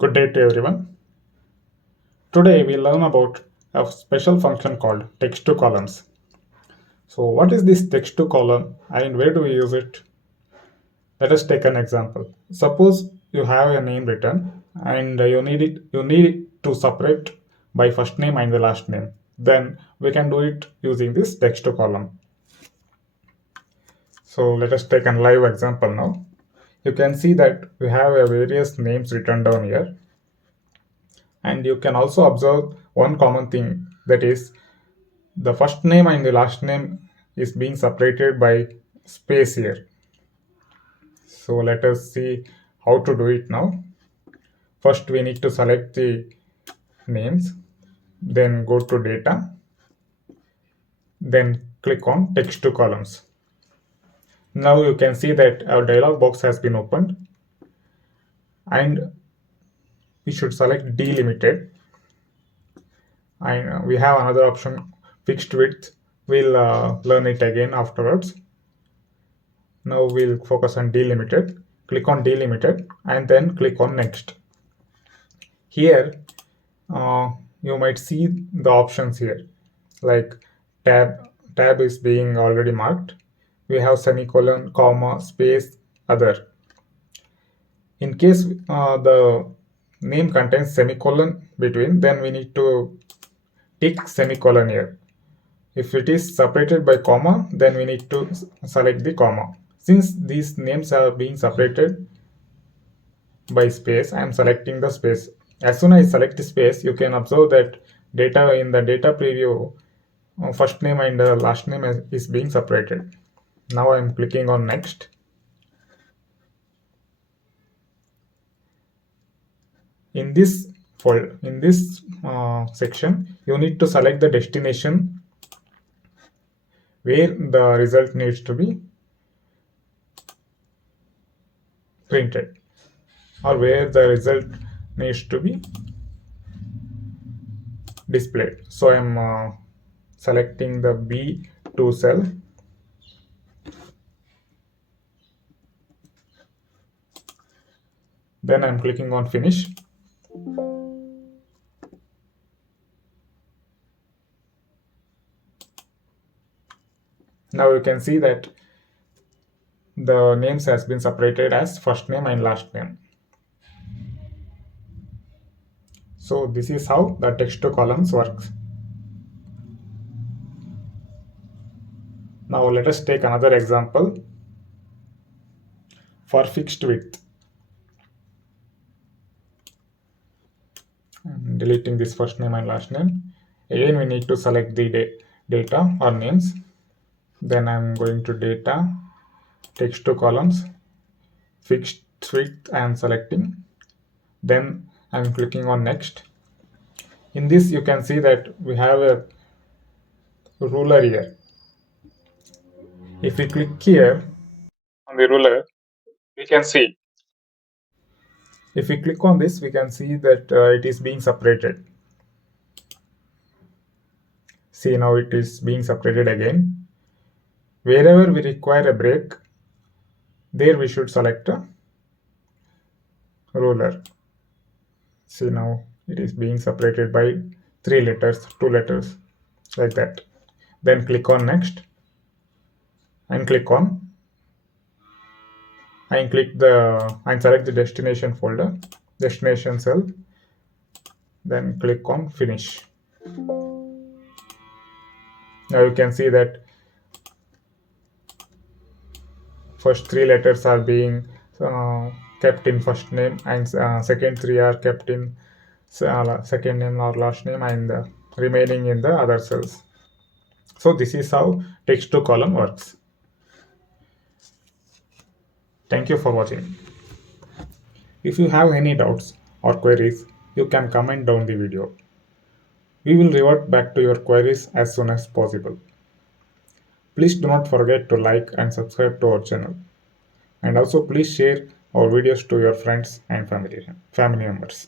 Good day to everyone. Today we learn about a special function called text to columns. So what is this text to column and where do we use it? Let us take an example. Suppose you have a name written and you need it to separate by first name and the last name. Then we can do it using this text to column. So let us take a live example now. You can see that we have a various names written down here. And you can also observe one common thing, that is the first name and the last name is being separated by space here. So let us see how to do it now. First we need to select the names, then go to data, then click on text to columns. Now you can see that our dialog box has been opened and we should select delimited, and we have another option, fixed width. We'll learn it again afterwards. Now we'll focus on delimited. Click on delimited and then click on next. Here you might see the options here, like tab is being already marked. We have semicolon, comma, space, other. In case the name contains semicolon between, then we need to tick semicolon here. If it is separated by comma, then we need to select the comma. Since these names are being separated by space, I am selecting the space. As soon as I select the space, you can observe that data in the data preview, first name and last name is being separated. Now I am clicking on next. In this section, you need to select the destination where the result needs to be printed, or where the result needs to be displayed. So I'm selecting the B2 cell. Then I'm clicking on finish. Now you can see that the names has been separated as first name and last name. So this is how the text to columns works. Now let us take another example for fixed width. I'm deleting this first name and last name. Again, we need to select the data or names. Then I'm going to data, text to columns, fixed width I am selecting. Then I'm clicking on next. In this, you can see that we have a ruler here. If we click here on the ruler, we can see. If we click on this, we can see that it is being separated. See, now it is being separated again. Wherever we require a break, there we should select a ruler. See, now it is being separated by 3 letters, 2 letters, like that. Then click on next and click on and select the destination folder, destination cell. Then click on finish. Now you can see that first 3 letters are being kept in first name, and second 3 are kept in second name or last name, and remaining in the other cells. So this is how text to column works. Thank you for watching. If you have any doubts or queries, you can comment down the video. We will revert back to your queries as soon as possible. Please do not forget to like and subscribe to our channel. And also please share our videos to your friends and family members.